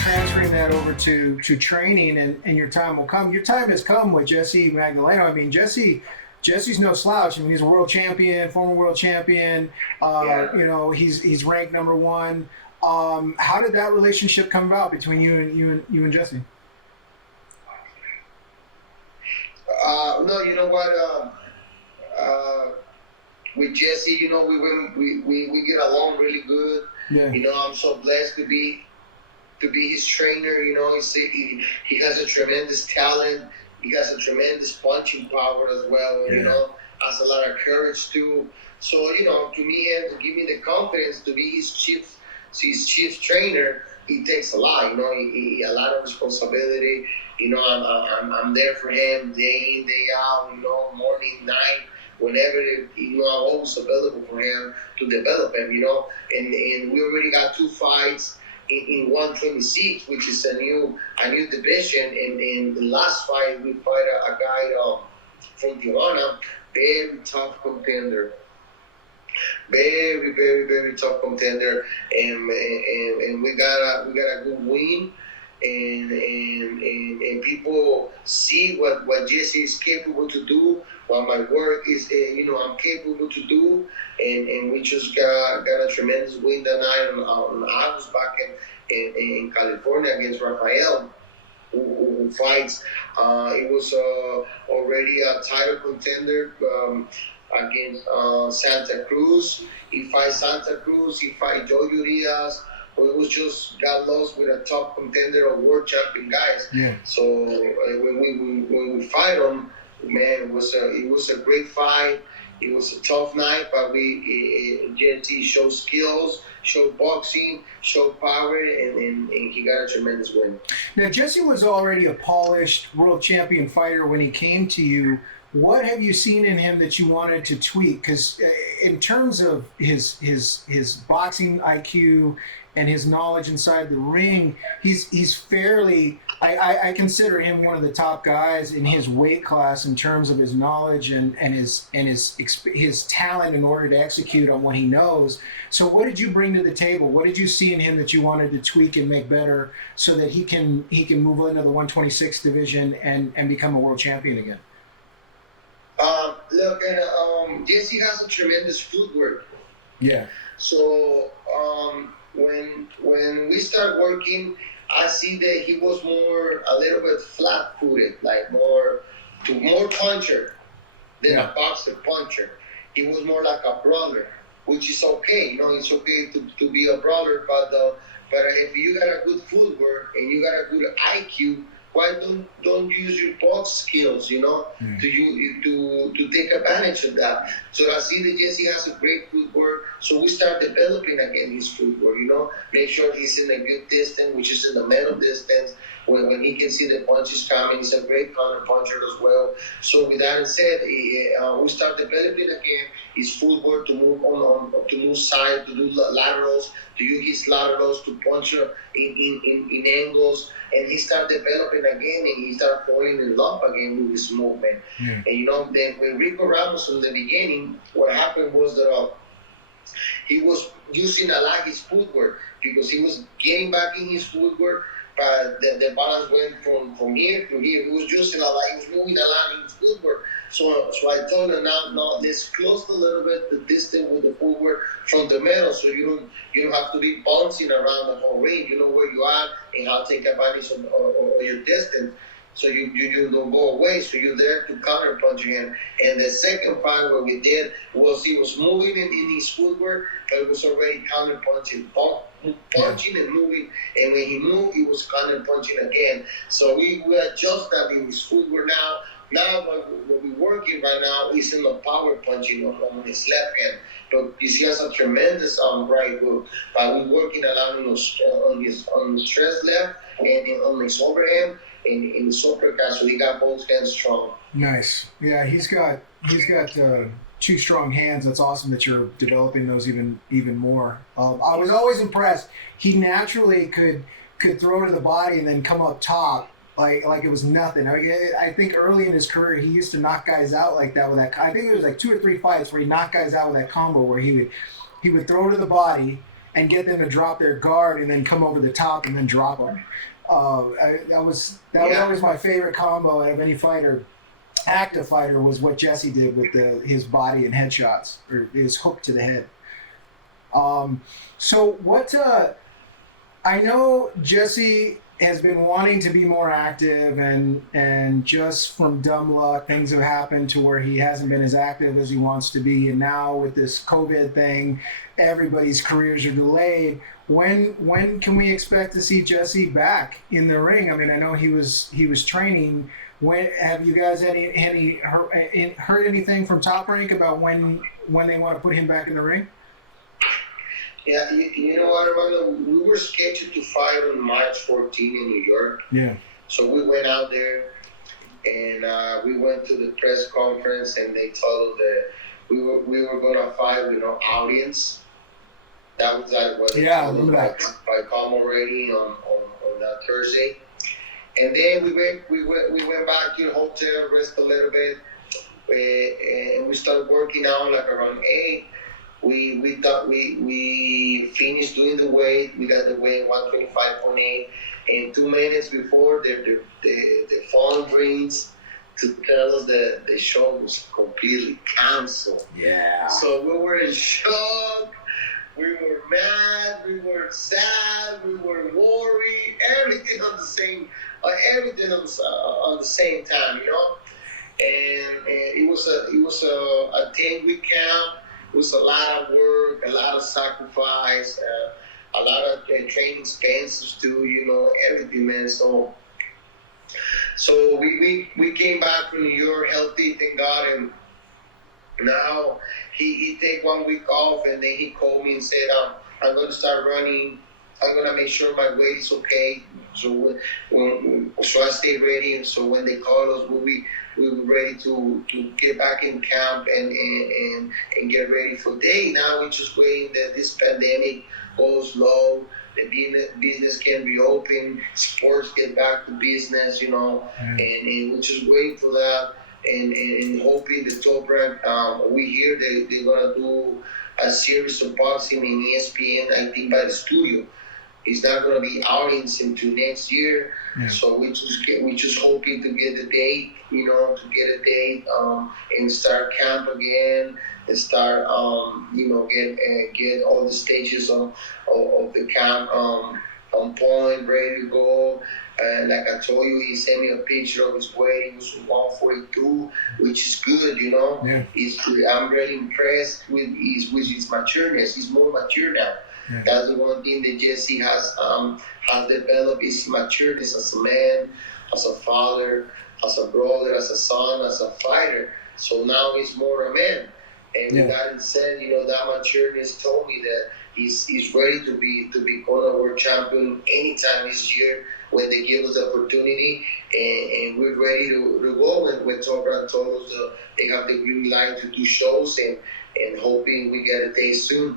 transferring that over to training, and your time will come. Your time has come with Jessie Magdaleno. I mean, Jesse's no slouch. I mean, he's a world champion, former world champion. You know, he's ranked number one. How did that relationship come about between you and Jessie? No, you know what? With Jesse, you know, we get along really good. Yeah. You know, I'm so blessed to be his trainer. You know, he has a tremendous talent. He has a tremendous punching power as well. Yeah. You know, has a lot of courage too. So you know, to me, and to give me the confidence to be his chief trainer, he takes a lot. You know, he a lot of responsibility. You know, I'm there for him day in, day out. You know, morning, night, whenever. You know, I'm always available for him to develop him. You know, and we already got 2 fights in 126, which is a new division. And in the last fight, we fight a guy from Tijuana, very tough contender. Very, very, very tough contender, and we got a good win, and people see what Jesse is capable to do, what my work is, you know, I'm capable to do, and we just got a tremendous win that night on I was back in California against Rafael, who fights. It was already a title contender. Against Santa Cruz. He fight Santa Cruz, he fight Joe Urias. Well, it was just got lost with a top contender of world champion guys. Yeah. So when we fight him, man, it was a great fight. It was a tough night, but JT showed skills, showed boxing, showed power, and he got a tremendous win. Now, Jesse was already a polished world champion fighter when he came to you. What have you seen in him that you wanted to tweak? Because in terms of his boxing IQ and his knowledge inside the ring, he's fairly. I consider him one of the top guys in his weight class in terms of his knowledge and his talent in order to execute on what he knows. So, what did you bring to the table? What did you see in him that you wanted to tweak and make better so that he can move into the 126 division and become a world champion again? Look, Jesse has a tremendous footwork. Yeah. So when we start working, I see that he was a little bit flat-footed, like more puncher than a boxer puncher. He was more like a brawler, which is okay. You know, it's okay to be a brawler, but if you got a good footwork and you got a good IQ, why don't use your box skills, you know, to take advantage of that? So I see that Jesse has a great footwork, so we start developing again his footwork, you know, make sure he's in a good distance, which is in the middle distance, when he can see the punches coming. He's a great counter puncher as well. So with that said, we start developing again his footwork to move side, to do laterals, to use his laterals to punch in angles, and he started developing again, and he started falling in love again with his movement. And you know, then with Rico Ramos in the beginning, what happened was that he was using a lot his footwork because he was getting back in his footwork, but the balance went from here to here. He was using a lot, he was moving a lot in his footwork. So I told him now let's close a little bit the distance with the footwork from the middle, so you don't have to be bouncing around the whole ring. You know where you are and how to take advantage of your distance. So you don't go away. So you're there to counter punch him. And the second fight what we did was he was moving in his footwork, but it was already counter punching, punching and moving. And when he moved, he was counter punching again. So we adjust that in his footwork now. Now, what we're working right now is in the power punching on his left hand. But he has a tremendous right hook. But we're working a lot on his stress left and on his overhand and in his uppercut. So he got both hands strong. Nice. Yeah, he's got two strong hands. That's awesome that you're developing those even more. I was always impressed. He naturally could throw to the body and then come up top. Like it was nothing. I think early in his career, he used to knock guys out like that with that. I think it was like 2 or 3 fights where he knocked guys out with that combo where he would throw to the body, and get them to drop their guard and then come over the top and then drop them. That was always my favorite combo out of any fighter. Active fighter was what Jessie did with his body and headshots, or his hook to the head. So what? I know Jessie has been wanting to be more active, and just from dumb luck, things have happened to where he hasn't been as active as he wants to be. And now with this COVID thing, everybody's careers are delayed. When can we expect to see Jessie back in the ring? I mean, I know he was training. When have you guys heard anything from Top Rank about when they want to put him back in the ring? Yeah, you know what, Armando? We were scheduled to fight on March 14 in New York. Yeah. So we went out there, and we went to the press conference, and they told us that we were gonna fight with no audience. That was like what they told us by Calm already on that Thursday. And then we went back to the hotel, rest a little bit, and we started working out like around 8. We thought we finished doing the weight. We got the weight 125.8, and 2 minutes before the phone rings to tell us that the show was completely canceled. Yeah. So we were in shock. We were mad. We were sad. We were worried. Everything on the same time, you know. And it was a 10-week camp. It was a lot of work, a lot of sacrifice, a lot of training expenses too, you know, everything, man. So we came back from New York healthy, thank God, and now he take 1 week off, and then he called me and said, I'm going to start running. I'm going to make sure my weight is okay. So so I stay ready, and so when they call us, we were ready to get back in camp and get ready for day. Now we're just waiting that this pandemic goes low, the business can reopen, sports get back to business, you know, and we're just waiting for that and hoping the Top Rank, we hear that they're going to do a series of boxing in ESPN, I think, by the studio. It's not going to be audience into next year, so we just hoping to get a date, you know, and start camp again, and start, you know, get all the stages of the camp on point, ready to go. And like I told you, he sent me a picture of his weight. It was 142, which is good, you know. Yeah. I'm really impressed with his matureness. He's more mature now. Yeah. That's the one thing that Jessie has developed, is matureness as a man, as a father, as a brother, as a son, as a fighter. So now he's more a man. And with that said, you know, that matureness told me that he's ready to become a world champion anytime this year when they give us the opportunity, and we're ready to go. And when Top Rank told us they have the green light to do shows, and hoping we get a day soon.